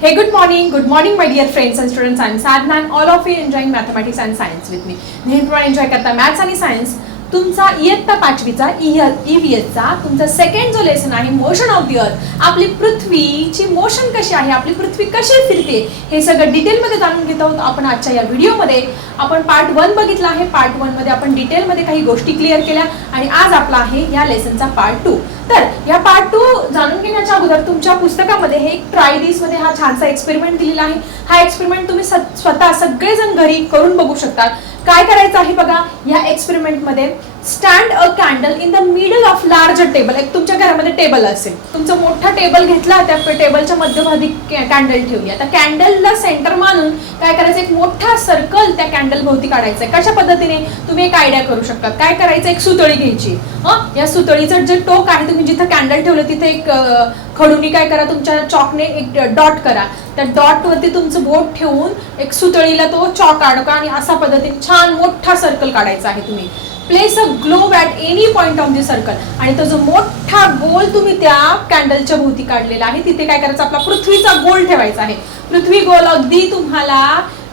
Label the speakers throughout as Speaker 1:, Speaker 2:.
Speaker 1: Hey, good morning. Good morning, my dear friends and students. I'm Sadhna and all of you enjoying mathematics and science with me. नेहमीप्रमाणे enjoy करता maths आणि science तुमचा इयत्ता पाचवीचा ईव्हीएसचा तुमचा second जो lesson आहे motion of the earth आपली पृथ्वीची मोशन कशी आहे आपली पृथ्वी कशी फिरते हे सगळं डिटेलमध्ये जाणून घेत आहोत आपण आजच्या या व्हिडिओमध्ये आपण पार्ट वन बघितला आहे पार्ट वनमध्ये आपण डिटेलमध्ये काही गोष्टी क्लिअर केल्या आणि आज आपला आहे या लेसनचा पार्ट टू तर या पार्ट टू जाणून घेण्याच्या अगोदर तुमच्या पुस्तकामध्ये हे एक ट्राय दिसमध्ये हा छानसा एक्सपेरिमेंट दिलेला आहे. हा एक्सपेरिमेंट तुम्ही स्वतः सगळेजण घरी करून बघू शकता. काय करायचं आहे बघा? या एक्सपेरिमेंटमध्ये stand a candle in the middle of large table एक तुमच्या घरामध्ये टेबल असेल. तुमचं मोठा टेबल घेतला त्या टेबलच्या मध्यभागी कॅन्डल ठेवली आता कॅन्डलला सेंटर मानून काय करायचं? एक मोठा सर्कल त्या कॅन्डल भोवती काढायचा आहे. कशा पद्धतीने? तुम्ही एक आयडिया करू शकता. काय करायचं? एक सुतळी घ्यायची. हं? या सुतळीचं जे टोक आहे तुम्ही जिथं कॅन्डल ठेवलं तिथे एक खडूनी काय करा तुमच्या चॉकने एक डॉट करा. त्या डॉटवरती तुमचं बोट ठेवून एक सुतळीला तो चॉक अडका आणि असा पद्धतीने छान मोठा सर्कल काढायचा आहे तुम्ही. Place a globe at any point of the circle आणि तो जो मोठा गोल तुम्ही त्या कॅन्डलच्या भोवती काढलेला आहे तिथे काय करायचं आपला पृथ्वीचा गोल ठेवायचा आहे. पृथ्वी गोल अगदी तुम्हाला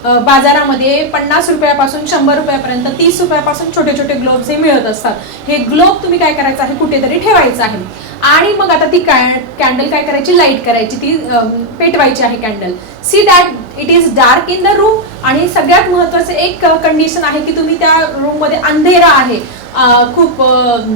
Speaker 1: बाजारामध्ये पन्नास रुपयापासून शंभर रुपयापर्यंत तीस रुपयापासून छोटे छोटे ग्लोब्स हे मिळत असतात. हे ग्लोब तुम्ही काय करायचं आहे? कुठेतरी ठेवायचं आहे. आणि मग आता ती कॅन्डल काय करायची? लाइट करायची. ती पेटवायची आहे candle. See that it is dark in the room आणि सगळ्यात महत्वाचं एक कंडिशन आहे की तुम्ही त्या रूममध्ये अंधेरा आहे. खूप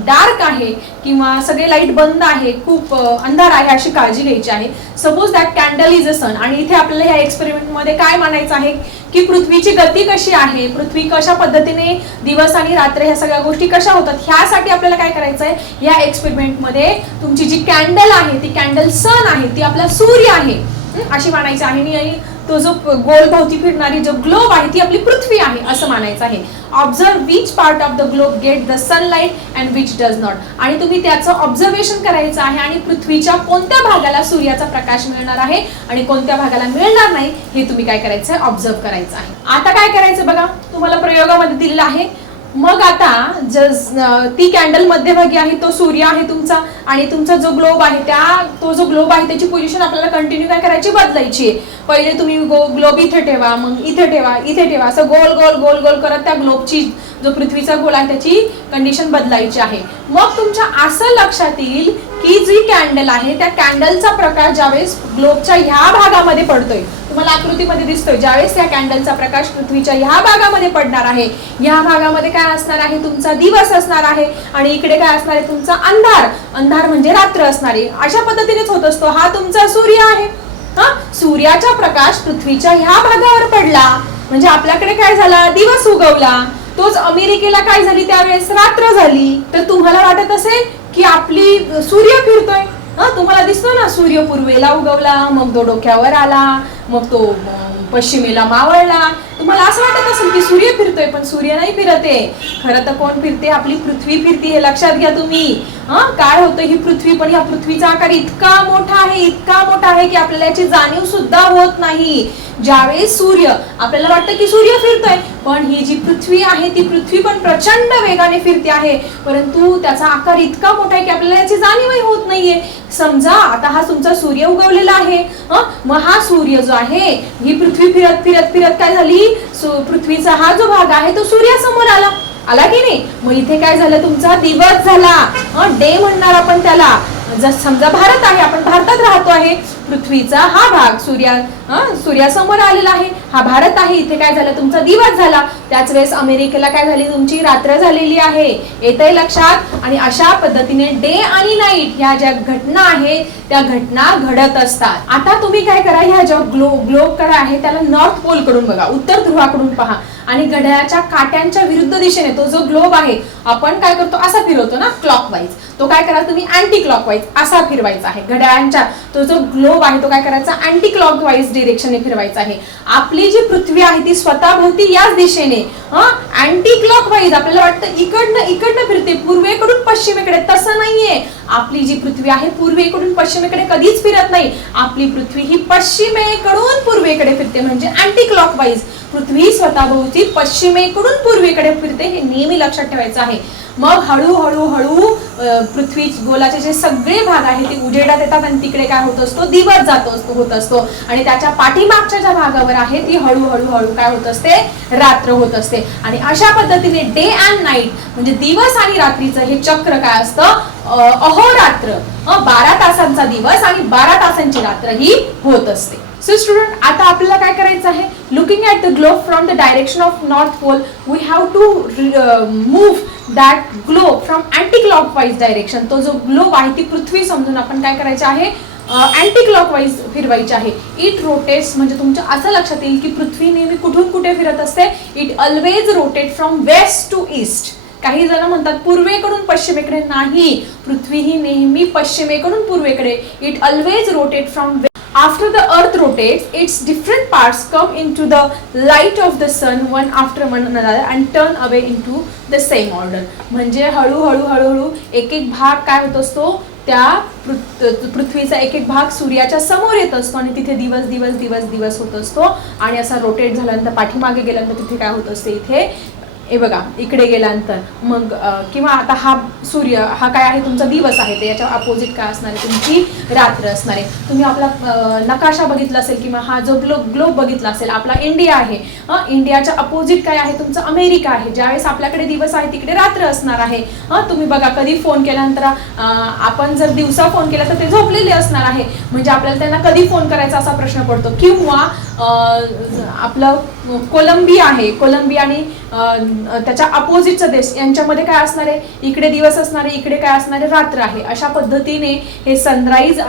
Speaker 1: डार्क आहे किंवा सगळे लाइट बंद आहे खूप अंधार आहे अशी काळजी घ्यायची आहे. Suppose that candle is a sun आणि इथे आपल्याला ह्या एक्सपेरिमेंटमध्ये काय मानायचं आहे? की पृथ्वीची गती कशी आहे? पृथ्वी कशा पद्धतीने दिवस आणि रात्र ह्या सगळ्या गोष्टी कशा होतात? ह्यासाठी आपल्याला काय करायचं आहे या एक्सपेरिमेंटमध्ये तुमची जी कॅन्डल आहे ती कॅन्डल सन आहे ती आपला सूर्य आहे. अशी मानायची आहे. आणि तो जो गोल भोवती फिरणारी जो ग्लोब आहे ती आपली पृथ्वी आहे असं मानायचं आहे. Observe which part of the globe get the sunlight and which does not आणि तुम्ही त्याचं ऑब्झर्वेशन करायचं आहे आणि पृथ्वीच्या कोणत्या भागाला सूर्याचा प्रकाश मिळणार आहे आणि कोणत्या भागाला मिळणार नाही हे तुम्ही काय करायचं आहे ऑब्झर्व करायचं आहे. आता काय करायचं बघा? तुम्हाला प्रयोगामध्ये दिलेलं आहे. मग आता जस ती कॅन्डल मध्यभागी आहे तो सूर्य आहे तुमचा आणि तुमचा जो ग्लोब आहे त्या तो जो ग्लोब आहे त्याची पोझिशन आपल्याला कंटिन्यू काय करायची? बदलायची आहे. पहिले तुम्ही गो ग्लोब इथे ठेवा मग इथे ठेवा इथे ठेवा. असं गोल गोल गोल गोल करत त्या ग्लोबची जो पृथ्वीचा गोल आहे त्याची कंडिशन बदलायची आहे. मग तुमच्या असं लक्षात येईल की जी कॅन्डल आहे त्या कॅन्डलचा प्रकाश ज्यावेळेस ग्लोबच्या ह्या भागामध्ये पडतोय तुम्हाला आकृतीमध्ये दिसतोय. ज्यावेळेस या कॅन्डलचा प्रकाश पृथ्वीच्या ह्या भागामध्ये पडणार आहे या भागामध्ये काय असणार आहे? तुमचा दिवस असणार आहे आणि इकडे काय असणार आहे? तुमचा अंधार. अंधार म्हणजे रात्र असणार. आहे अशा पद्धतीनेच होत असतो. हा तुमचा सूर्य आहे. हा? सूर्याचा प्रकाश पृथ्वीच्या ह्या भागावर पडला. म्हणजे आपल्याकडे काय झाला? दिवस उगवला. तोच अमेरिकेला काय झाली? त्यावेळेस रात्र झाली. तर तुम्हाला वाटत असेल की आपली सूर्य फिरतोय. हा? तुम्हाला दिसतो ना सूर्य पूर्वेला उगवला मग तो डोक्यावर आला. मग तो पश्चिमेला मावळला. तुम्हाला असं वाटत असेल की सूर्य फिरतोय पण सूर्य नाही फिरते. खरं तर कोण फिरते? आपली पृथ्वी फिरते हे लक्षात घ्या तुम्ही. हा? काय होतं ही पृथ्वी? पण या पृथ्वीचा आकार इतका मोठा आहे इतका मोठा आहे की आपल्याला याची जाणीव सुद्धा होत नाही. ज्यावेळेस सूर्य आपल्याला वाटतं की सूर्य फिरतोय पण ही जी पृथ्वी आहे ती पृथ्वी पण प्रचंड वेगाने फिरते आहे. परंतु त्याचा आकार इतका मोठा आहे की आपल्याला याची जाणीवही होत नाहीये. समजा आता हा तुमचा सूर्य उगवलेला आहे. मग हा सूर्य जो आहे ही पृथ्वी फिरत फिरत फिरत काय झाली? पृथ्वीचा हा जो भाग आहे तो सूर्यासमोर आला. आला की नाही? मग इथे काय झालं तुमचा? दिवस झाला. डे म्हणणार आपण त्याला. जर समजा भारत आहे आपण भारतात राहतो आहे पृथ्वीचा हा भाग सूर्या सूर्यासमोर आलेला आहे हा भारत आहे इथे काय झालं तुमचा दिवस झाला. त्याच वेळेस अमेरिकेला काय झाली तुमची रात्र झालेली आहे. येतंय लक्षात. आणि अशा पद्धतीने डे आणि नाईट ह्या ज्या घटना आहे त्या घटना घडत असतात. आता तुम्ही काय करा ह्या ज्या ग्लो ग्लोबकडे आहे त्याला नॉर्थ पोलकडून बघा उत्तर ध्रुवाकडून पहा. आणि घड्याळाच्या काट्यांच्या विरुद्ध दिशेने तो जो ग्लोब आहे आपण काय करतो असा फिरवतो ना क्लॉक वाईज तो काय करा तुम्ही अँटी क्लॉकवाईज असा फिरवायचा आहे. घड्याळांच्या तो जो ग्लोब आहे तो काय करायचा? अँटी क्लॉकवाईज डिरेक्शनने फिरवायचा आहे. आपली जी पृथ्वी आहे ती स्वतःभोवती याच दिशेने अँटी क्लॉकवाईज आपल्याला वाटतं इकडनं इकडनं फिरते पूर्वेकडून पश्चिमेकडे. तसं नाहीये. आपली जी पृथ्वी आहे पूर्वेकडून पश्चिमेकडे कधीच फिरत नाही. आपली पृथ्वी ही पश्चिमेकडून पूर्वेकडे फिरते म्हणजे अँटी क्लॉकवाईज पृथ्वी स्वतःभोवती पश्चिमेकडून पूर्वेकडे फिरते हे नेहमी लक्षात ठेवायचं आहे. मग हळूहळू हळू पृथ्वी गोलाचे जे सगळे भाग आहेत ते उजेडात येतात आणि तिकडे काय होत असतो? दिवस जात असतो होत असतो. आणि त्याच्या पाठीमागच्या ज्या भागावर आहे ती हळूहळू हळू काय होत असते? रात्र होत असते. आणि अशा पद्धतीने डे अँड नाईट म्हणजे दिवस आणि रात्रीचं हे चक्र काय असतं? अहोरात्र. बारा तासांचा दिवस आणि बारा तासांची रात्र ही होत असते. सो स्टुडंट आता आपल्याला काय करायचं आहे? Looking at the globe from the direction of north pole we have to move that globe from anti clockwise direction तो जो ग्लोब आहे ती पृथ्वी समजून आपण काय करायचं आहे? अँटी क्लॉकवाईज फिरवायची आहे. इट रोटेट्स म्हणजे तुमच्या असं लक्षात येईल की पृथ्वी नेहमी कुठून कुठे फिरत असते? It always rotate from west to east काही जण म्हणतात पूर्वेकडून पश्चिमेकडे नाही. पृथ्वी ही नेहमी पश्चिमेकडून पूर्वेकडे. It always rotate from After the it's different parts come into the light of the sun one after one another and turn away into the same order म्हणजे हळूहळू हळूहळू एक एक भाग काय होत असतो? त्या पृथ्वीचा एक एक भाग सूर्याच्या समोर येत असतो आणि तिथे दिवस दिवस दिवस दिवस होत असतो. आणि असा रोटेट झाल्यानंतर पाठीमागे गेल्यानंतर तिथे काय होत असते? इथे हे बघा इकडे गेल्यानंतर मग किंवा आता हा सूर्य हा काय आहे? तुमचा दिवस आहे ते याच्या अपोजिट काय असणार आहे? तुमची रात्र असणार आहे. तुम्ही आपला नकाशा बघितला असेल किंवा हा जो ग्लो ग्लोब बघितला असेल आपला इंडिया आहे हं, इंडियाच्या अपोजिट काय आहे? तुमचं अमेरिका आहे. ज्यावेळेस आपल्याकडे दिवस आहे तिकडे रात्र असणार आहे. हं, तुम्ही बघा कधी फोन केल्यानंतर आपण जर दिवसा फोन केला तर ते झोपलेले असणार आहे. म्हणजे आपल्याला त्यांना कधी फोन करायचा असा प्रश्न पडतो. किंवा आपलं कोलंबी आहे. कोलंबी आणि त्याच्या अपोजिटचा देश. यांच्यामध्ये काय असणार? आहे इकडे दिवस असणार आहे इकडे काय असणार? आहे रात्र आहे. अशा पद्धतीने हे सनराईज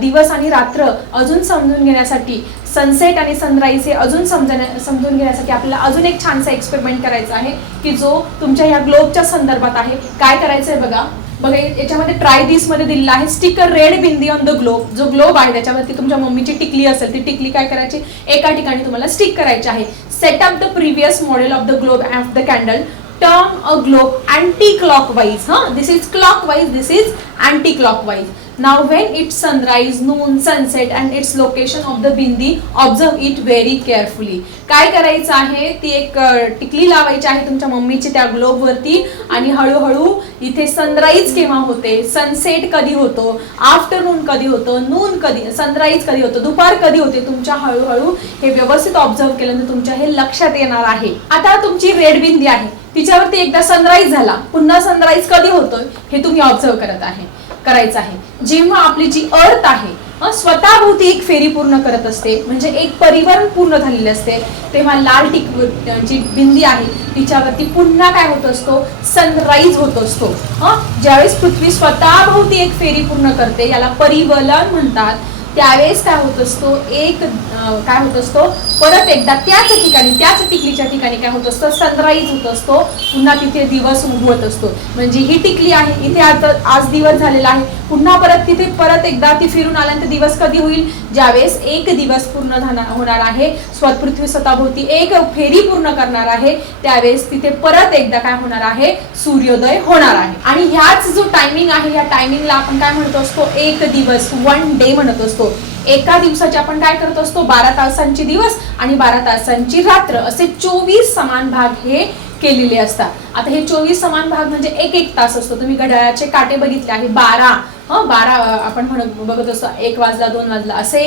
Speaker 1: दिवस आणि रात्र अजून समजून घेण्यासाठी सनसेट आणि सनराईज हे अजून समजण्या समजून घेण्यासाठी आपल्याला अजून एक छानसा एक्सपेरिमेंट करायचा आहे की जो तुमच्या ह्या ग्लोबच्या संदर्भात आहे. काय करायचं आहे बघा? बघा याच्यामध्ये ट्राय दिसमध्ये दिलेला आहे. Sticker red bindi on the globe जो ग्लोब आहे त्याच्यावरती तुमच्या मम्मीची टिकली असेल ती टिकली काय करायची? एका ठिकाणी तुम्हाला स्टिक करायची आहे. Set up the previous model of the globe of the candle turn a globe anti clockwise हा? This is clockwise this is anti clockwise now when it's sunrise, noon sunset and its location of the bindi observe it very carefully काय करायचं आहे? ती एक टिकली लावायची आहे तुमच्या मम्मीची त्या ग्लोबवरती आणि हळूहळू इथे सनराईज केव्हा होते? सनसेट कधी होतो? आफ्टरनून कधी होतं? नून कधी सनराईज कधी होतं? दुपार कधी होते? तुमच्या हळूहळू हे व्यवस्थित ऑब्झर्व केल्यानंतर तुमच्या हे लक्षात येणार आहे. आता तुमची रेड बिंदी आहे. तिच्यावरती एकदा सनराईज झाला. पुन्हा सनराईज कधी होतोय? हे तुम्ही ऑब्झर्व करत आहे. करायचं आहे. जेव्हा आपली जी अर्थ आहे स्वतःभोवती एक फेरी पूर्ण करत असते म्हणजे एक परिवहन पूर्ण झालेले असते तेव्हा लाल टिक जी बिंदी आहे तिच्यावरती पुन्हा काय होत असतो? सनराईज होत असतो. ज्यावेळेस पृथ्वी स्वतःभोवती एक फेरी पूर्ण करते याला परिवलन म्हणतात. त्यावेळेस काय होत असतो? एक काय होत असतो? परत एकदा त्याच ठिकाणी त्याच टिकलीच्या ठिकाणी काय होत असतं? सनराईज होत असतो. पुन्हा तिथे दिवस उगवत असतो. म्हणजे ही टिकली आहे इथे आता आज दिवस झालेला आहे. पुन्हा परत तिथे परत एकदा ती फिरून आल्यानंतर दिवस कधी होईल? ज्यावेळेस एक दिवस पूर्ण झाणार होणार आहे. स्व पृथ्वी स्वतःभोवती एक फेरी पूर्ण करणार आहे. त्यावेळेस तिथे परत एकदा काय होणार आहे? सूर्योदय होणार आहे. आणि ह्याच जो टायमिंग आहे या टायमिंगला आपण काय म्हणतो असतो? एक दिवस वन डे म्हणत असतो. एका दिवसाचे आपण काय करत असतो? बारा तासांची दिवस आणि बारा तासांची रात्र. असे चोवीस समान भाग हे केलेले असतात. आता हे चोवीस समान भाग म्हणजे एक एक तास असतो. तुम्ही घड्याळाचे काटे बघितले आहे. बारा. हं बारा आपण म्हणत बघत असतो एक वाजला दोन वाजला असे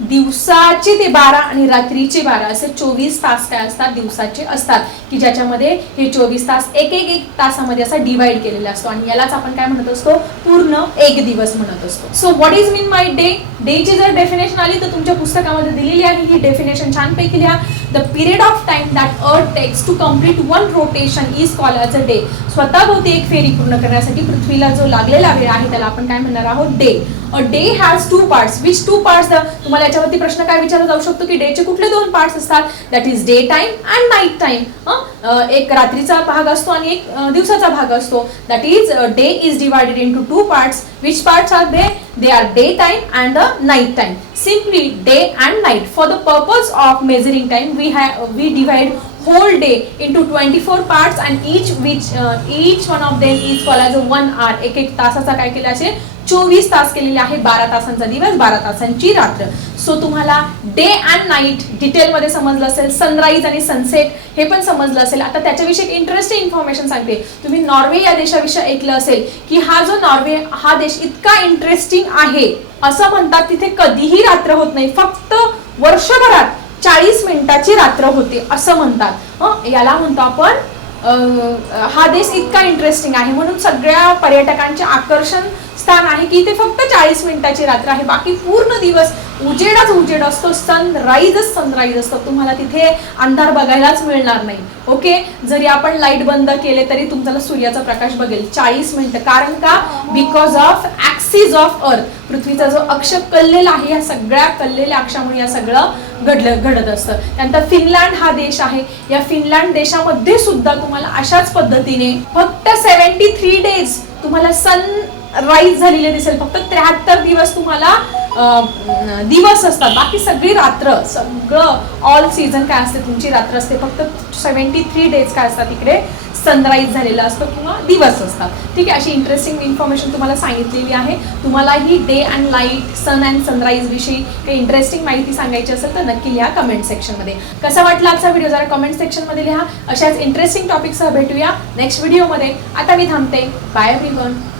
Speaker 1: दिवसाचे ते बारा आणि रात्रीचे बारा असे चोवीस तास काय असतात? दिवसाचे असतात. की ज्याच्यामध्ये हे चोवीस तास एक एक एक तासामध्ये असा डिवाइड केलेला असतो. आणि यालाच आपण काय म्हणत असतो? पूर्ण एक दिवस म्हणत असतो. So what is mean my day डेची जर डेफिनेशन आली तर तुमच्या पुस्तकामध्ये दिलेली आहे. ही डेफिनेशन छानपैकी लिहा. The period of time that earth takes to complete one rotation is call a day स्वतःभोवती एक फेरी पूर्ण करण्यासाठी पृथ्वीला जो लागलेला वेळ आहे त्याला आपण काय म्हणणार आहोत? Day a day has two parts which two parts तुम्हाला याच्यावरती प्रश्न काय विचारला जाऊ शकतो की डेचे कुठले दोन पार्ट्स असतात? That is day time and night time एक रात्रीचा भाग असतो आणि एक दिवसाचा भाग असतो. That is day is divided into two parts which parts are they they are day time and the night time simply day and night for the purpose of measuring time we have we divide whole day into 24 parts and each which uh, each one of them is called as a one hour. एक एक तासाचा काय केला असेल? चोवीस तास केलेले आहे बारा तासांचा दिवस बारा तासांची रात्र. सो तुम्हाला डे अँड नाईट डिटेलमध्ये समजलं असेल सनराईज आणि सनसेट हे पण समजलं असेल. आता त्याच्याविषयी एक इंटरेस्टिंग इन्फॉर्मेशन सांगते. तुम्ही नॉर्वे या देशाविषयी ऐकलं असेल की हा जो नॉर्वे हा देश इतका इंटरेस्टिंग आहे असं म्हणतात तिथे कधीही रात्र होत नाही. फक्त वर्षभरात चाळीस मिनिटाची रात्र होते असं म्हणतात. याला म्हणतो आपण हा देश इतका इंटरेस्टिंग आहे. म्हणून सगळ्या पर्यटकांचे आकर्षण स्थान आहे की इथे फक्त चाळीस मिनिटाची रात्र आहे. बाकी पूर्ण दिवस उजेडच उजेड असतो. सनराईजच सनराईज असतो. तुम्हाला तिथे अंधार बघायलाच मिळणार नाही. ओके जरी आपण लाइट बंद केले तरी तुम्हाला सूर्याचा प्रकाश बघेल. चाळीस मिनिटं. कारण का? Because of axis of earth पृथ्वीचा जो अक्ष कललेला आहे या सगळ्या कललेल्या अक्षामुळे या सगळं घडलं घडत असतं. त्यानंतर फिनलँड हा देश आहे. या फिनलँड देशामध्ये सुद्धा तुम्हाला अशाच पद्धतीने फक्त सेव्हन्टी थ्री डेज तुम्हाला सन राईज झालेले दिसेल. फक्त त्र्याहत्तर दिवस तुम्हाला दिवस असतात. बाकी सगळी रात्र सगळं ऑल सीझन काय असते तुमची रात्र असते. फक्त सेव्हन्टी थ्री डेज काय असतात इकडे सनराईज झालेला असतो किंवा दिवस असतात. ठीक आहे अशी इंटरेस्टिंग इन्फॉर्मेशन तुम्हाला सांगितलेली आहे. तुम्हाला ही day and light sun and sunrise विषयी काही इंटरेस्टिंग माहिती सांगायची असेल तर नक्की लिहा कमेंट सेक्शनमध्ये कसा वाटला आजचा व्हिडिओ जरा कमेंट सेक्शनमध्ये लिहा. अशाच इंटरेस्टिंग टॉपिकसह भेटूया नेक्स्ट व्हिडिओमध्ये आता मी थांबते. Bye everyone